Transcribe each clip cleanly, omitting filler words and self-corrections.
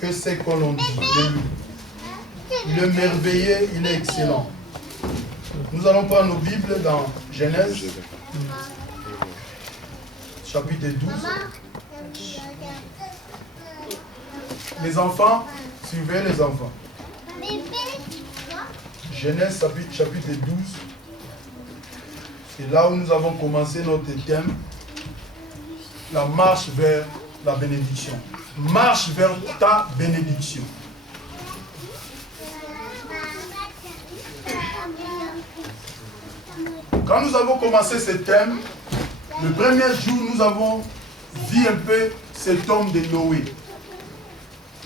que c'est qu'on l'on dit de lui. Il est merveilleux, il est excellent. Nous allons prendre nos Bibles dans Genèse, chapitre 12. Les enfants, suivez les enfants. Genèse, chapitre 12. C'est là où nous avons commencé notre thème, la marche vers la bénédiction. Marche vers ta bénédiction. Quand nous avons commencé ce thème, le premier jour, nous avons vu un peu cet homme de Noé.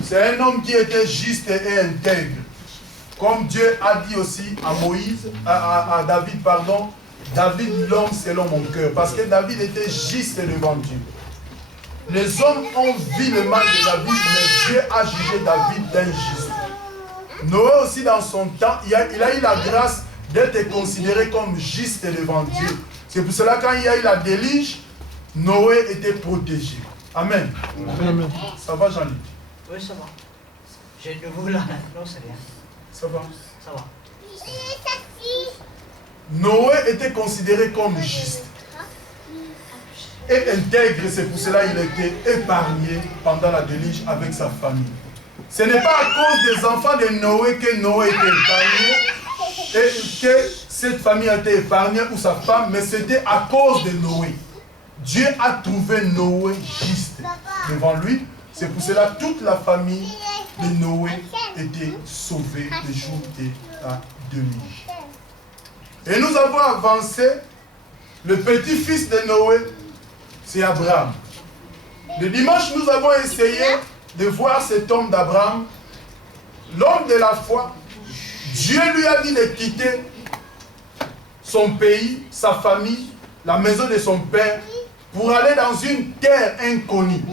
C'est un homme qui était juste et intègre. Comme Dieu a dit aussi à Moïse, à David, pardon, David l'homme selon mon cœur. Parce que David était juste devant Dieu. Les hommes ont vu le mal de David, mais Dieu a jugé David d'injuste. Noé aussi dans son temps, il a eu la grâce d'être considéré comme juste devant Dieu. C'est pour cela quand il y a eu la déluge, Noé était protégé. Amen. Amen. Ça va Jean-Luc? Oui, ça va. J'ai de vous là. Non, c'est rien. Ça va? Ça va. Noé était considéré comme juste et intègre, c'est pour cela qu'il était épargné pendant la déluge avec sa famille. Ce n'est pas à cause des enfants de Noé que Noé était épargné et que cette famille a été épargnée ou sa femme, mais c'était à cause de Noé. Dieu a trouvé Noé juste devant lui. C'est pour cela que toute la famille de Noé était sauvée le jour de la déluge. Et nous avons avancé. Le petit-fils de Noé, c'est Abraham. Le dimanche, nous avons essayé de voir cet homme d'Abraham, l'homme de la foi. Dieu lui a dit de quitter son pays, sa famille, la maison de son père, pour aller dans une terre inconnue.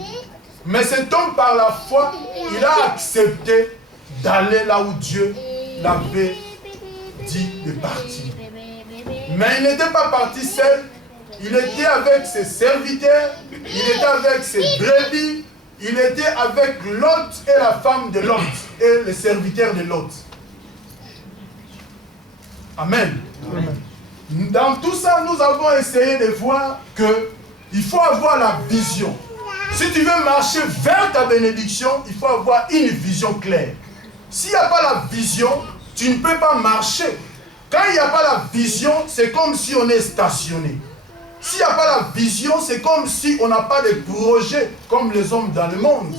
Mais cet homme, par la foi, il a accepté d'aller là où Dieu l'avait dit de partir. Mais il n'était pas parti seul. Il était avec ses serviteurs, il était avec ses brebis, il était avec Lot et la femme de Lot et les serviteurs de Lot. Amen. Amen. Dans tout ça, nous avons essayé de voir qu'il faut avoir la vision. Si tu veux marcher vers ta bénédiction, il faut avoir une vision claire. S'il n'y a pas la vision, tu ne peux pas marcher. Quand il n'y a pas la vision, c'est comme si on est stationné. S'il n'y a pas la vision, c'est comme si on n'a pas de projet comme les hommes dans le monde.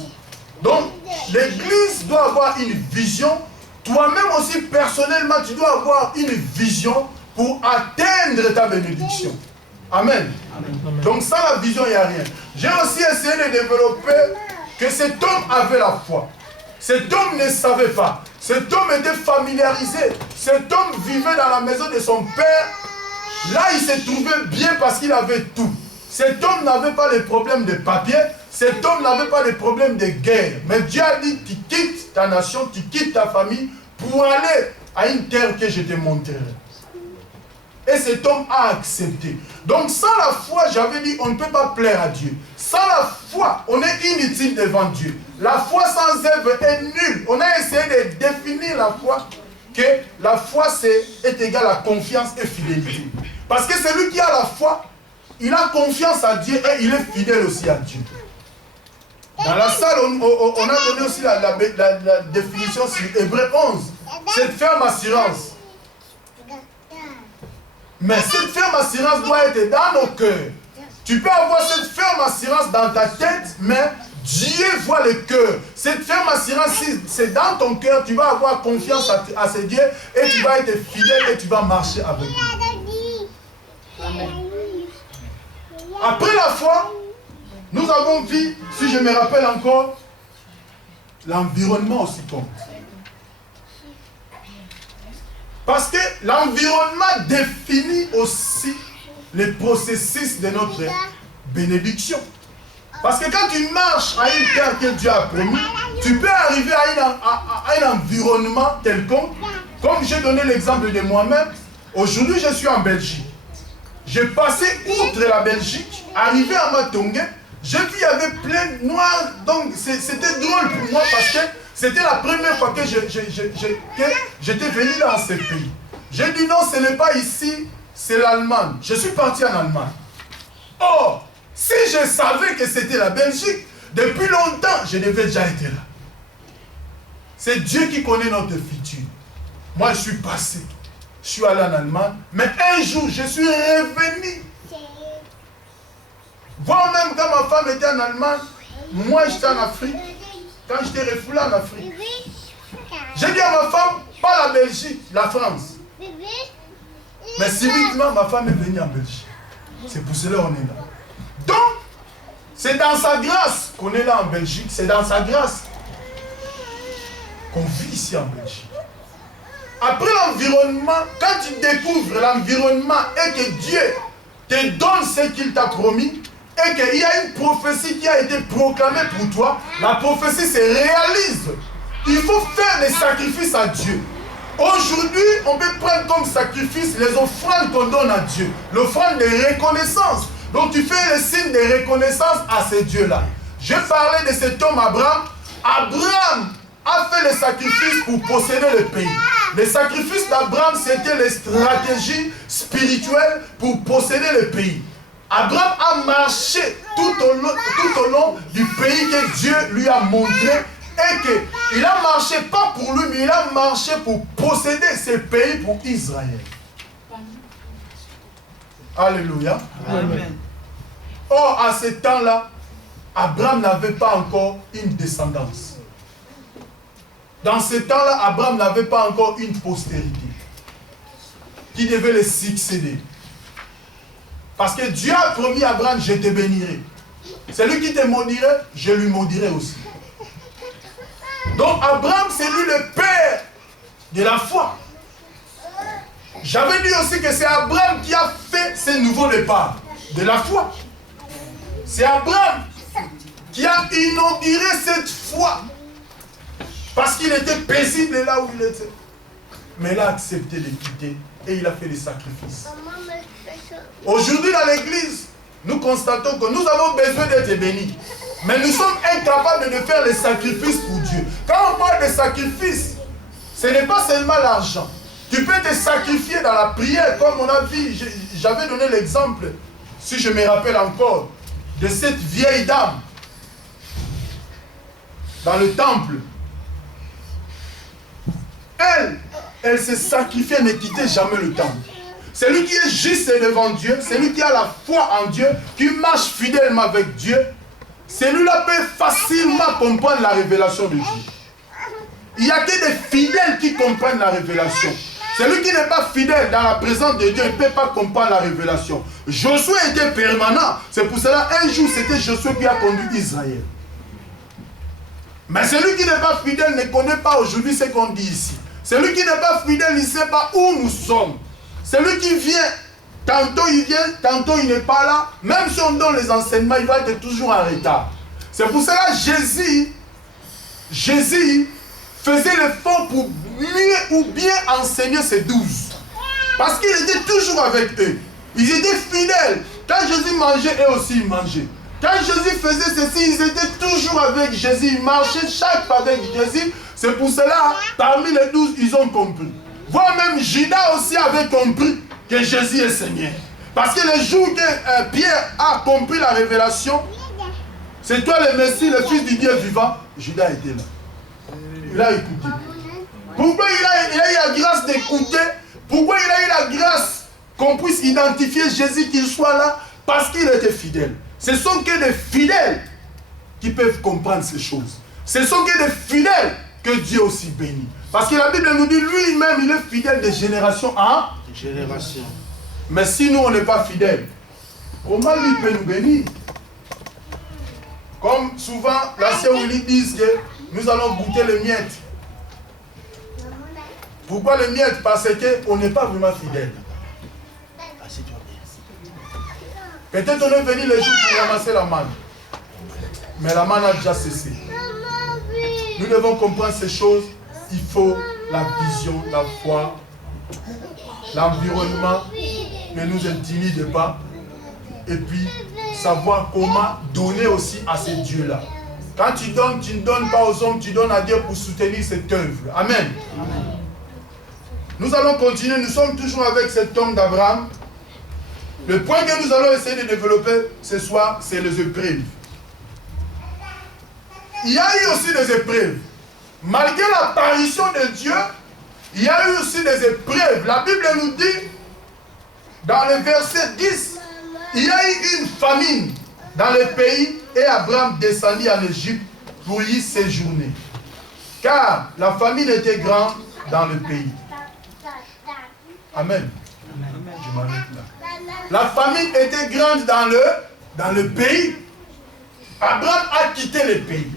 Donc, l'Église doit avoir une vision. Toi-même aussi, personnellement, tu dois avoir une vision pour atteindre ta bénédiction. Amen. Amen. Donc, sans la vision, il n'y a rien. J'ai aussi essayé de développer que cet homme avait la foi. Cet homme ne savait pas. Cet homme était familiarisé. Cet homme vivait dans la maison de son père. Là, il se trouvait bien parce qu'il avait tout. Cet homme n'avait pas les problèmes de papier. Cet homme n'avait pas les problèmes de guerre. Mais Dieu a dit, tu quittes ta nation, tu quittes ta famille pour aller à une terre que je te montrerai. Et cet homme a accepté. Donc sans la foi, j'avais dit, on ne peut pas plaire à Dieu. Sans la foi, on est inutile devant Dieu. La foi sans œuvre est nulle. On a essayé de définir la foi, que la foi est égal à confiance et fidélité. Parce que celui qui a la foi, il a confiance à Dieu et il est fidèle aussi à Dieu. Dans la salle, on a donné aussi la définition sur Hébreux 11. Cette ferme assurance. Mais cette ferme assurance doit être dans nos cœurs. Tu peux avoir cette ferme assurance dans ta tête, mais Dieu voit le cœur. Cette ferme assurance, c'est dans ton cœur, tu vas avoir confiance à ce Dieu et tu vas être fidèle et tu vas marcher avec lui. Amen. Après la foi, nous avons vu, si je me rappelle encore, l'environnement aussi compte. Parce que l'environnement définit aussi le processus de notre bénédiction. Parce que quand tu marches à une terre que Dieu a promis, tu peux arriver à un environnement quelconque. Comme j'ai donné l'exemple de moi-même, aujourd'hui je suis en Belgique. J'ai passé outre la Belgique, arrivé à Matongé, J'ai vu, il y avait plein de noirs. Donc, c'était drôle pour moi parce que c'était la première fois que j'étais venu dans ce pays. J'ai dit non, ce n'est pas ici, c'est l'Allemagne. Je suis parti en Allemagne. Or, si je savais que c'était la Belgique, depuis longtemps, je devais déjà être là. C'est Dieu qui connaît notre futur. Moi, je suis passé. Je suis allé en Allemagne. Mais un jour, je suis revenu. Voire même quand ma femme était en Allemagne, moi, j'étais en Afrique. Quand j'étais refoulé en Afrique. J'ai dit à ma femme, pas la Belgique, la France. Mais subitement, ma femme est venue en Belgique. C'est pour cela qu'on est là. Donc, c'est dans sa grâce qu'on est là en Belgique. C'est dans sa grâce qu'on vit ici en Belgique. Après l'environnement, quand tu découvres l'environnement et que Dieu te donne ce qu'il t'a promis, et qu'il y a une prophétie qui a été proclamée pour toi, la prophétie se réalise. Il faut faire des sacrifices à Dieu. Aujourd'hui, on peut prendre comme sacrifice les offrandes qu'on donne à Dieu. L'offrande de reconnaissance. Donc tu fais le signe de reconnaissance à ce Dieu-là. Je parlais de cet homme Abraham. Abraham a fait le sacrifice pour posséder le pays. Le sacrifice d'Abraham, c'était les stratégies spirituelles pour posséder le pays. Abraham a marché tout au long du pays que Dieu lui a montré et qu'il a marché pas pour lui, mais il a marché pour posséder ce pays pour Israël. Alléluia. Amen. Or, à ce temps-là, Abraham n'avait pas encore une descendance. Dans ce temps-là, Abraham n'avait pas encore une postérité qui devait le succéder. Parce que Dieu a promis à Abraham, je te bénirai. Celui qui te maudirait, je lui maudirai aussi. Donc Abraham, c'est lui le père de la foi. J'avais dit aussi que c'est Abraham qui a fait ce nouveau départ de la foi. C'est Abraham qui a inauguré cette foi. Parce qu'il était paisible là où il était. Mais il a accepté de quitter et il a fait des sacrifices. Aujourd'hui dans l'église, nous constatons que nous avons besoin d'être bénis. Mais nous sommes incapables de faire les sacrifices pour Dieu. Quand on parle de sacrifices, ce n'est pas seulement l'argent. Tu peux te sacrifier dans la prière, comme on a vu. J'avais donné l'exemple, si je me rappelle encore, de cette vieille dame dans le temple. Elle se sacrifiait, ne quittait jamais le temple. Celui qui est juste devant Dieu, celui qui a la foi en Dieu, qui marche fidèlement avec Dieu, celui-là peut facilement comprendre la révélation de Dieu. Il n'y a que des fidèles qui comprennent la révélation. Celui qui n'est pas fidèle dans la présence de Dieu, il ne peut pas comprendre la révélation. Josué était permanent. C'est pour cela, un jour, c'était Josué qui a conduit Israël. Mais celui qui n'est pas fidèle ne connaît pas aujourd'hui ce qu'on dit ici. Celui qui n'est pas fidèle, il ne sait pas où nous sommes. Celui qui vient, tantôt il vient, tantôt il n'est pas là. Même si on donne les enseignements, il va être toujours en retard. C'est pour cela que Jésus faisait l'effort pour mieux ou bien enseigner ses 12. Parce qu'il était toujours avec eux. Ils étaient fidèles. Quand Jésus mangeait, eux aussi ils mangeaient. Quand Jésus faisait ceci, ils étaient toujours avec Jésus. Ils marchaient chaque fois avec Jésus. C'est pour cela, parmi les 12, ils ont compris. Voire même Judas aussi avait compris que Jésus est Seigneur. Parce que le jour que Pierre a compris la révélation, c'est toi le Messie, le Fils du Dieu vivant, Judas était là. Il a écouté. Pourquoi il a eu la grâce d'écouter? Pourquoi il a eu la grâce qu'on puisse identifier Jésus, qu'il soit là? Parce qu'il était fidèle. Ce sont que des fidèles qui peuvent comprendre ces choses. Ce sont que des fidèles que Dieu aussi bénit. Parce que la Bible nous dit, lui-même, il est fidèle de génération en génération. Mais si nous, on n'est pas fidèles, comment lui peut nous bénir? Comme souvent, la sœur Willy dit que nous allons goûter les miettes. Pourquoi les miettes? Parce qu'on n'est pas vraiment fidèle. Peut-être on est venu les jours pour ramasser la manne. Mais la manne a déjà cessé. Nous devons comprendre ces choses. Il faut la vision, la foi, l'environnement ne nous intimide pas. Et puis, savoir comment donner aussi à ces dieux-là. Quand tu donnes, tu ne donnes pas aux hommes, tu donnes à Dieu pour soutenir cette œuvre. Amen. Amen. Nous allons continuer, nous sommes toujours avec cet homme d'Abraham. Le point que nous allons essayer de développer ce soir, c'est les épreuves. Il y a eu aussi des épreuves. Malgré l'apparition de Dieu, il y a eu aussi des épreuves. La Bible nous dit, dans le verset 10, il y a eu une famine dans le pays et Abraham descendit en Égypte pour y séjourner. Car la famine était grande dans le pays. Amen. Je m'arrête là. La famine était grande dans le pays. Abraham a quitté le pays.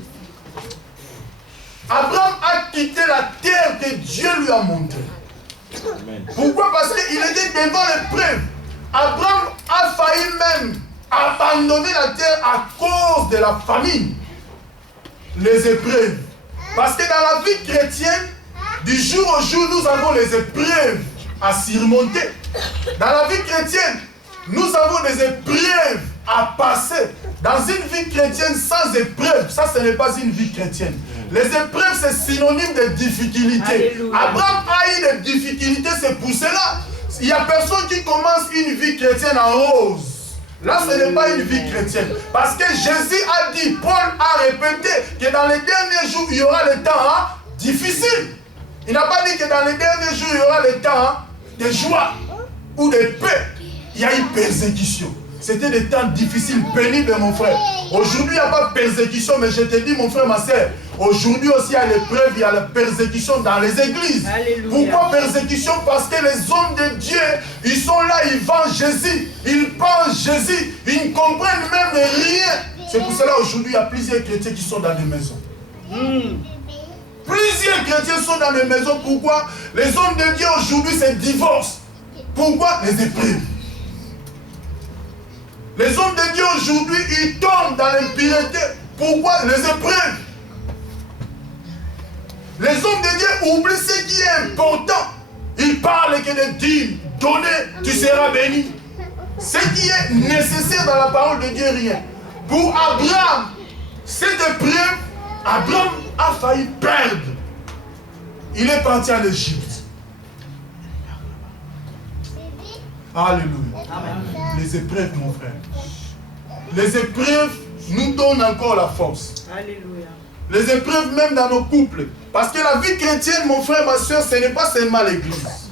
Abraham a quitté la terre que Dieu lui a montrée. Pourquoi? Parce qu'il était devant l'épreuve. Abraham a failli même abandonner la terre à cause de la famine. Les épreuves. Parce que dans la vie chrétienne, du jour au jour, nous avons les épreuves à surmonter. Dans la vie chrétienne, nous avons des épreuves à passer. Dans une vie chrétienne sans épreuve, ça ce n'est pas une vie chrétienne. Les épreuves, c'est synonyme de difficulté. Alléluia. Abraham a eu des difficultés, c'est pour cela. Il n'y a personne qui commence une vie chrétienne en rose. Là, ce n'est pas une vie chrétienne. Parce que Jésus a dit, Paul a répété que dans les derniers jours, il y aura le temps difficile. Il n'a pas dit que dans les derniers jours, il y aura le temps de joie ou de paix. Il y a une persécution. C'était des temps difficiles, pénibles, mon frère. Aujourd'hui, il n'y a pas de persécution, mais je te dis, mon frère, ma soeur, aujourd'hui aussi, il y a l'épreuve, il y a la persécution dans les églises. Alléluia. Pourquoi persécution? Parce que les hommes de Dieu, ils sont là, ils vendent Jésus, ils pensent Jésus, ils ne comprennent même rien. C'est pour cela, aujourd'hui, il y a plusieurs chrétiens qui sont dans des maisons. Plusieurs chrétiens sont dans des maisons. Pourquoi? Les hommes de Dieu, aujourd'hui, c'est divorce. Pourquoi? Les épreuves. Les hommes de Dieu aujourd'hui, ils tombent dans l'impureté. Pourquoi? Les épreuves. Les hommes de Dieu oublient ce qui est important. Ils parlent que de dire, donner, tu seras béni. Ce qui est nécessaire dans la parole de Dieu, rien. Pour Abraham, cette épreuve, Abraham a failli perdre. Il est parti en Égypte. Alléluia. Amen. Les épreuves, mon frère. Les épreuves nous donnent encore la force. Alléluia. Les épreuves même dans nos couples. Parce que la vie chrétienne, mon frère, ma soeur, ce n'est pas seulement l'église.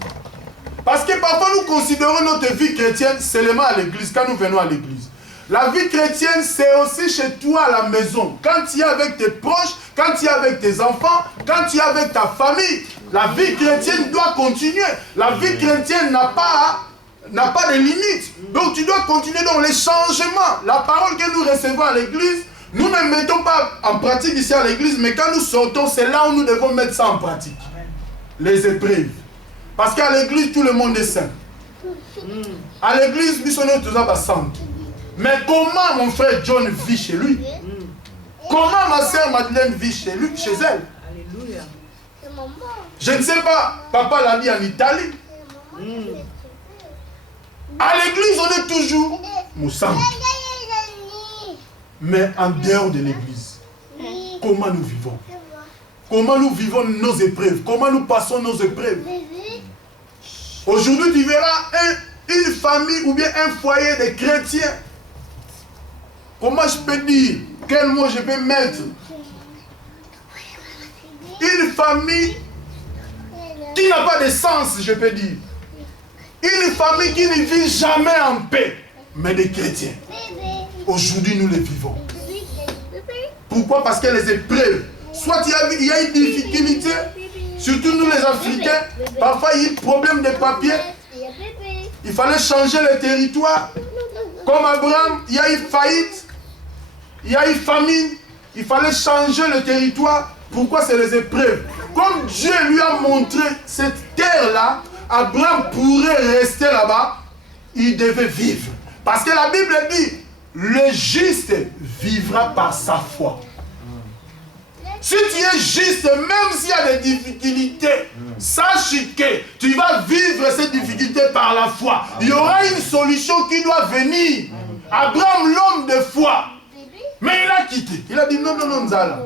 Parce que parfois nous considérons notre vie chrétienne seulement à l'église, quand nous venons à l'église. La vie chrétienne, c'est aussi chez toi à la maison. Quand tu es avec tes proches, quand tu es avec tes enfants, quand tu es avec ta famille. La vie chrétienne doit continuer. La vie chrétienne n'a pas de limite. Donc tu dois continuer dans les changements. La parole que nous recevons à l'église, nous ne mettons pas en pratique ici à l'église, mais quand nous sortons, c'est là où nous devons mettre ça en pratique. Les épreuves. Parce qu'à l'église, tout le monde est saint. À l'église, nous sommes tous saints. Mais comment mon frère John vit chez lui? Comment ma soeur Madeleine vit chez lui, chez elle? Alléluia. Je ne sais pas, papa l'a dit en Italie. À l'église, on est toujours Moussan. Mais en dehors de l'église, comment nous vivons? Comment nous vivons nos épreuves? Comment nous passons nos épreuves? Aujourd'hui, tu verras une famille ou bien un foyer de chrétiens. Comment je peux dire? Quel mot je peux mettre? Une famille qui n'a pas de sens, je peux dire. Une famille qui ne vit jamais en paix, mais des chrétiens. Aujourd'hui, nous les vivons. Pourquoi? Parce que les épreuves, soit il y a une difficulté, surtout nous les Africains, parfois il y a un problème de papier, il fallait changer le territoire. Comme Abraham, il y a eu faillite, il y a eu famine, il fallait changer le territoire. Pourquoi? C'est les épreuves. Comme Dieu lui a montré cette terre-là, Abraham pourrait rester là-bas, il devait vivre. Parce que la Bible dit, le juste vivra par sa foi. Si tu es juste, même s'il y a des difficultés, sache que tu vas vivre ces difficultés par la foi. Il y aura une solution qui doit venir. Abraham, l'homme de foi. Mais il a quitté. Il a dit non, non, non, Nzala.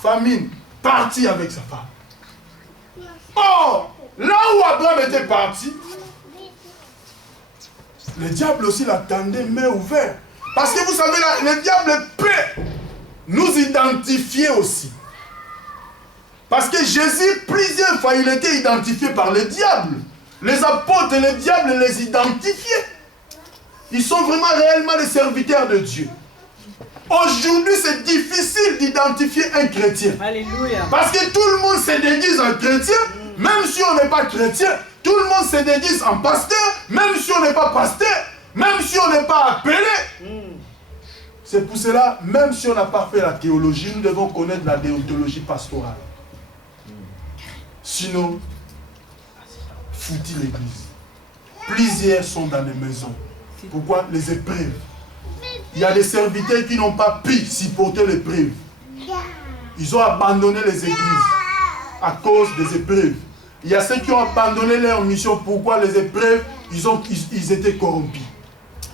Famine, parti avec sa femme. Or, là où Abraham était parti, le diable aussi l'attendait, main ouverte. Parce que vous savez, le diable peut nous identifier aussi. Parce que Jésus, plusieurs fois, il était identifié par le diable. Les apôtres et le diable les identifiaient. Ils sont vraiment réellement les serviteurs de Dieu. Aujourd'hui, c'est difficile d'identifier un chrétien. Alléluia. Parce que tout le monde se déguise en chrétien, même si on n'est pas chrétien. Tout le monde se déguise en pasteur, même si on n'est pas pasteur, même si on n'est pas appelé. C'est pour cela, même si on n'a pas fait la théologie, nous devons connaître la déontologie pastorale. Sinon, foutit l'église. Plusieurs sont dans les maisons. Pourquoi? Les épreuves. Il y a des serviteurs qui n'ont pas pu supporter l'épreuve. Ils ont abandonné les églises à cause des épreuves. Il y a ceux qui ont abandonné leur mission. Pourquoi? Les épreuves, ils étaient corrompus.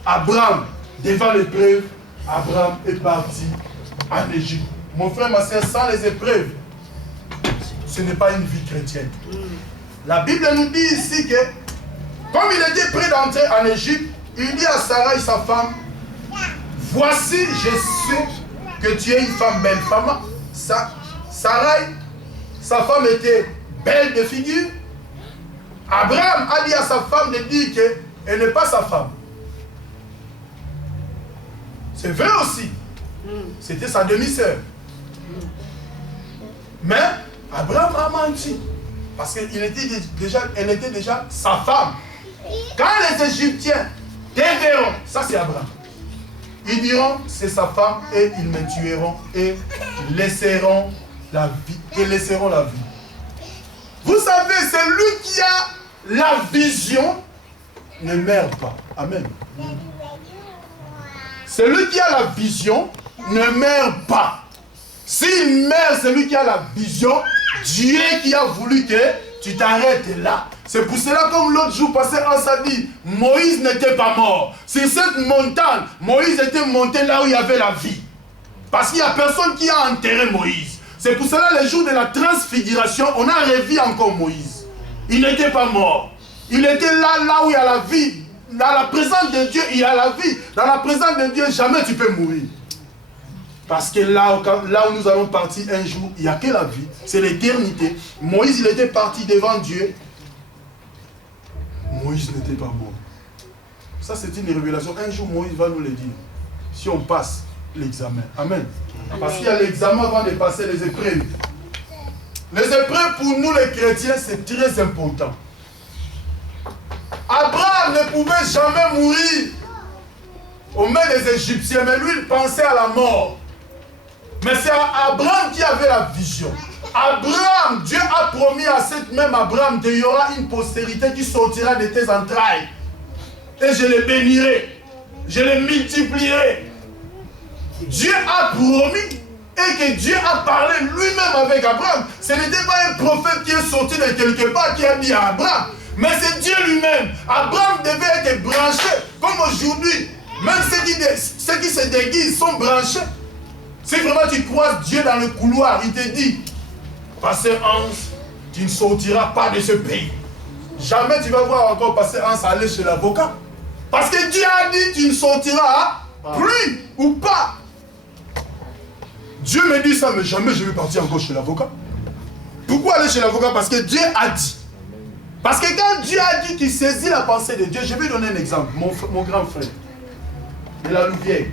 Abraham, devant l'épreuve, Abraham est parti en Égypte. Mon frère, ma soeur, sans les épreuves, ce n'est pas une vie chrétienne. La Bible nous dit ici que, comme il était prêt d'entrer en Égypte, il dit à Sarai, sa femme, voici, je sais que tu es une femme belle. Sarai, sa femme était belle de figure. Abraham a dit à sa femme de dire qu'elle n'est pas sa femme. C'est vrai aussi. C'était sa demi-sœur. Mais Abraham a menti. Parce qu'elle était déjà sa femme. Quand les Égyptiens te verront, ça c'est Abraham. Ils diront, c'est sa femme et ils me tueront et laisseront la vie. Vous savez, celui qui a la vision ne meurt pas. Amen. Celui qui a la vision ne meurt pas. S'il meurt, celui qui a la vision, Dieu qui a voulu que tu t'arrêtes là. C'est pour cela, comme l'autre jour passé, on s'est dit, Moïse n'était pas mort. Sur cette montagne, Moïse était monté là où il y avait la vie. Parce qu'il n'y a personne qui a enterré Moïse. C'est pour cela, le jour de la transfiguration, on a revu encore Moïse. Il n'était pas mort. Il était là où il y a la vie. Dans la présence de Dieu, il y a la vie. Dans la présence de Dieu, jamais tu peux mourir. Parce que là où nous allons partir un jour, il n'y a que la vie. C'est l'éternité. Moïse, il était parti devant Dieu. Moïse n'était pas mort. Ça, c'est une révélation. Un jour, Moïse va nous le dire. Si on passe l'examen. Amen. Parce qu'il y a l'examen avant de passer les épreuves. Les épreuves, pour nous les chrétiens, c'est très important. Abraham ne pouvait jamais mourir aux mains des Égyptiens, mais lui, il pensait à la mort. Mais c'est Abraham qui avait la vision. Abraham, Dieu a promis à cet même Abraham qu'il y aura une postérité qui sortira de tes entrailles. Et je les bénirai. Je les multiplierai. Dieu a promis et que Dieu a parlé lui-même avec Abraham. Ce n'était pas un prophète qui est sorti de quelque part qui a dit à Abraham. Mais c'est Dieu lui-même. Abraham devait être branché. Comme aujourd'hui, même ceux qui se déguisent sont branchés. Si vraiment tu croises Dieu dans le couloir, il te dit, Pasteur Hans, tu ne sortiras pas de ce pays. Jamais tu vas voir encore Pasteur Hans aller chez l'avocat. Parce que Dieu a dit, tu ne sortiras plus ou pas. Dieu me dit ça, mais jamais je vais partir encore chez l'avocat. Pourquoi aller chez l'avocat? Parce que Dieu a dit. Parce que quand Dieu a dit qu'il saisit la pensée de Dieu, je vais donner un exemple. Mon grand frère, de la Louvière.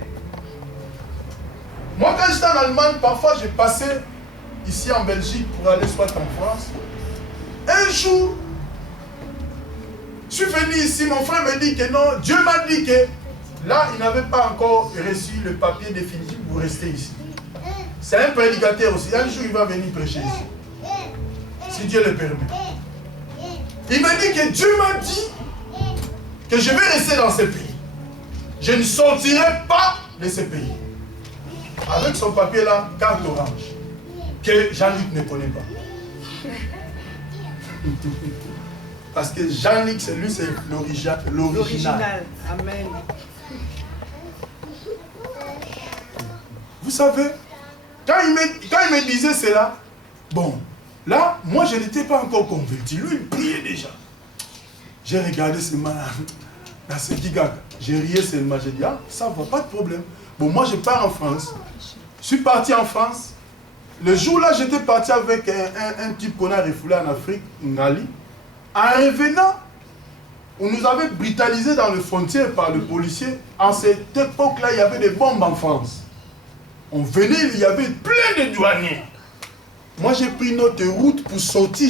Moi, quand j'étais en Allemagne, parfois je passais ici en Belgique pour aller soit en France. Un jour, je suis venu ici, mon frère me dit que non, Dieu m'a dit que là, il n'avait pas encore reçu le papier définitif pour rester ici. C'est un prédicateur aussi. Un jour, il va venir prêcher ici. Si Dieu le permet. Il m'a dit que Dieu m'a dit que je vais rester dans ce pays. Je ne sortirai pas de ce pays. Avec son papier là, carte orange, que Jean-Luc ne connaît pas. Parce que Jean-Luc, c'est lui, c'est l'original. Amen. Vous savez, quand il me disait cela, bon, là, moi je n'étais pas encore converti. Lui, il priait déjà. J'ai regardé seulement dans ce giga. J'ai rié seulement. J'ai dit, ah, ça va, pas de problème. Bon, moi je pars en France. Je suis parti en France. Le jour-là, j'étais parti avec un type qu'on a refoulé en Afrique, Ngali. En revenant, on nous avait brutalisé dans les frontières par le policier. En cette époque-là, il y avait des bombes en France. On venait, il y avait plein de douaniers. Moi, j'ai pris notre route pour sortir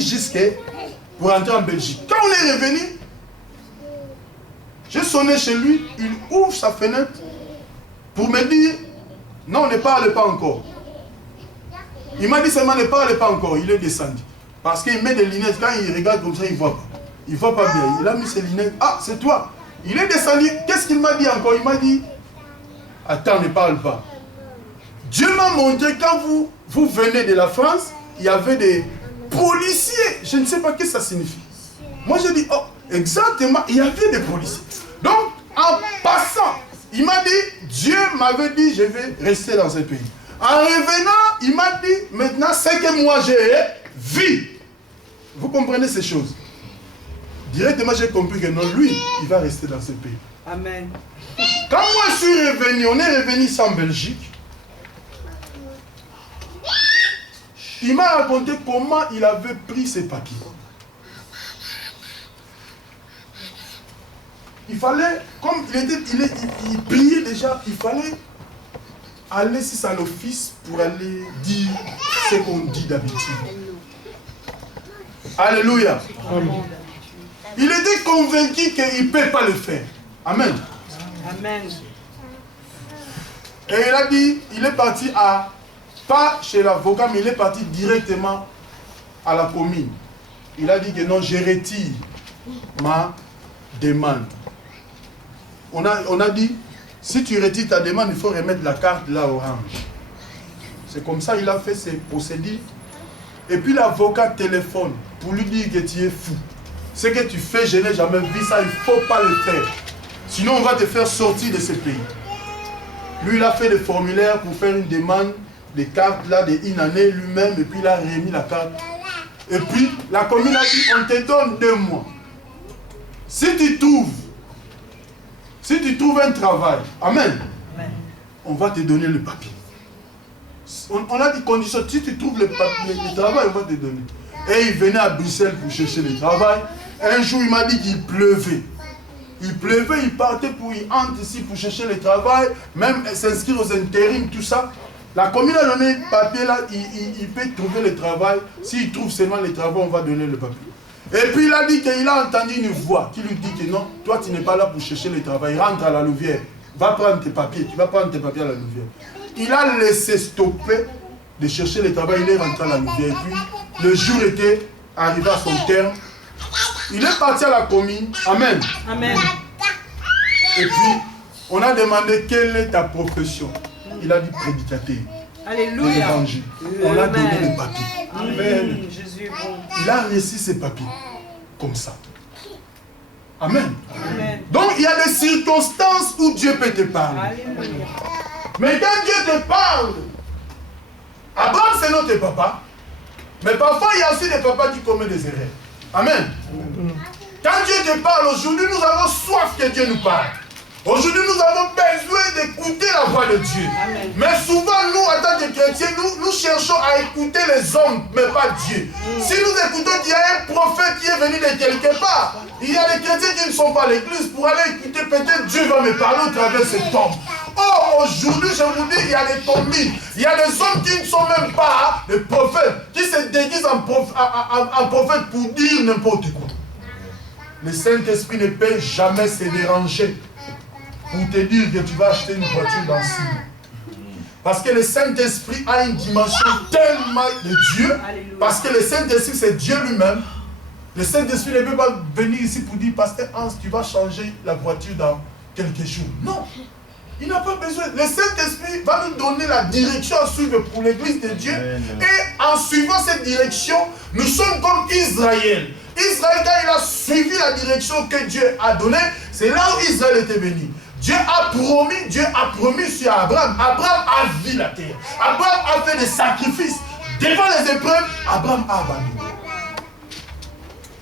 pour entrer en Belgique. Quand on est revenu, j'ai sonné chez lui, il ouvre sa fenêtre pour me dire, non, ne parle pas encore. Il m'a dit seulement, ne parle pas encore. Il est descendu. Parce qu'il met des lunettes, quand il regarde comme ça, il ne voit pas. Il ne voit pas bien. Il a mis ses lunettes. Ah, c'est toi. Il est descendu. Qu'est-ce qu'il m'a dit encore? Il m'a dit, attends, ne parle pas. Dieu m'a montré, quand vous venez de la France, il y avait des policiers. Je ne sais pas ce que ça signifie. Moi, j'ai dit, oh, exactement, il y avait des policiers. Donc, en passant, il m'a dit, Dieu m'avait dit, je vais rester dans ce pays. En revenant, il m'a dit, maintenant, c'est que moi j'ai vu. Vous comprenez ces choses? Directement, j'ai compris que non, lui, il va rester dans ce pays. Amen. Quand moi je suis revenu, on est revenu ici en Belgique. Il m'a raconté comment il avait pris ses papiers. Il fallait, comme il priait déjà, il fallait aller à l'office pour aller dire ce qu'on dit d'habitude. Alléluia. Amen. Il était convaincu qu'il ne peut pas le faire. Amen. Amen. Et il a dit, il est parti pas chez l'avocat, mais il est parti directement à la commune. Il a dit que non, je retire ma demande. On a dit, si tu retires ta demande, il faut remettre la carte là orange. C'est comme ça qu'il a fait ses procédures. Et puis l'avocat téléphone pour lui dire que tu es fou. Ce que tu fais, je n'ai jamais vu ça, il ne faut pas le faire. Sinon, on va te faire sortir de ce pays. Lui, il a fait des formulaires pour faire une demande des cartes là d'une année lui-même, et puis il a remis la carte. Et puis, la commune a dit, on te donne 2 mois. Si tu trouves un travail, amen, on va te donner le papier. On a dit conditions, si tu trouves le travail, on va te donner. Et il venait à Bruxelles pour chercher le travail. Un jour, il m'a dit qu'il pleuvait. Il pleuvait, il partait il entre ici pour chercher le travail, même s'inscrire aux intérims, tout ça. La commune a donné le papier là, il peut trouver le travail. S'il trouve seulement le travail, on va donner le papier. Et puis il a dit qu'il a entendu une voix qui lui dit que non, toi tu n'es pas là pour chercher le travail, rentre à la Louvière, va prendre tes papiers, tu vas prendre tes papiers à la Louvière. Il a laissé stopper de chercher le travail, il est rentré à la Louvière. Et puis le jour était arrivé à son terme. Il est parti à la commune. Amen. Amen. Et puis, on a demandé quelle est ta profession. Il a dit prédicateur. Alléluia. On a donné les papiers. Amen. Jésus est bon. Il a reçu ses papiers. Comme ça. Amen. Amen. Donc, il y a des circonstances où Dieu peut te parler. Alléluia. Mais quand Dieu te parle, Abraham c'est notre papa. Mais parfois, il y a aussi des papas qui commettent des erreurs. Amen. Quand Dieu te parle aujourd'hui, nous avons soif que Dieu nous parle. Aujourd'hui, nous avons besoin d'écouter la voix de Dieu. Amen. Mais souvent, nous, en tant que chrétiens, nous cherchons à écouter les hommes, mais pas Dieu. Si nous écoutons qu'il y a un prophète qui est venu de quelque part, il y a des chrétiens qui ne sont pas à l'église, pour aller écouter, peut-être Dieu va me parler au travers de cet homme. Or, aujourd'hui, je vous dis, il y a des tombis, il y a des hommes qui ne sont même pas des prophètes, qui se déguisent en prophète pour dire n'importe quoi. Le Saint-Esprit ne peut jamais se déranger pour te dire que tu vas acheter une voiture dans 6 mois. Parce que le Saint-Esprit a une dimension tellement de Dieu, parce que le Saint-Esprit c'est Dieu lui-même. Le Saint-Esprit ne peut pas venir ici pour dire, Pasteur Hans, tu vas changer la voiture dans quelques jours. Non, il n'a pas besoin. Le Saint-Esprit va nous donner la direction à suivre pour l'église de Dieu. Et en suivant cette direction, nous sommes comme Israël. Israël, quand il a suivi la direction que Dieu a donnée, c'est là où Israël était béni. Dieu a promis sur Abraham. Abraham a vu la terre. Abraham a fait des sacrifices. Devant les épreuves, Abraham a abandonné.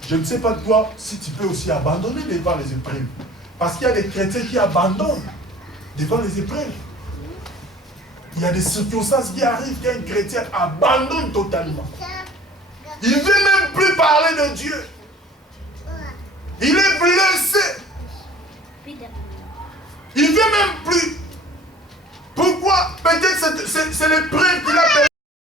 Je ne sais pas toi si tu peux aussi abandonner devant les épreuves. Parce qu'il y a des chrétiens qui abandonnent devant les épreuves. Il y a des circonstances qui arrivent qu'un chrétien abandonne totalement. Il ne veut même plus parler de Dieu. Il est blessé. Il ne veut même plus. Pourquoi? Peut-être c'est l'épreuve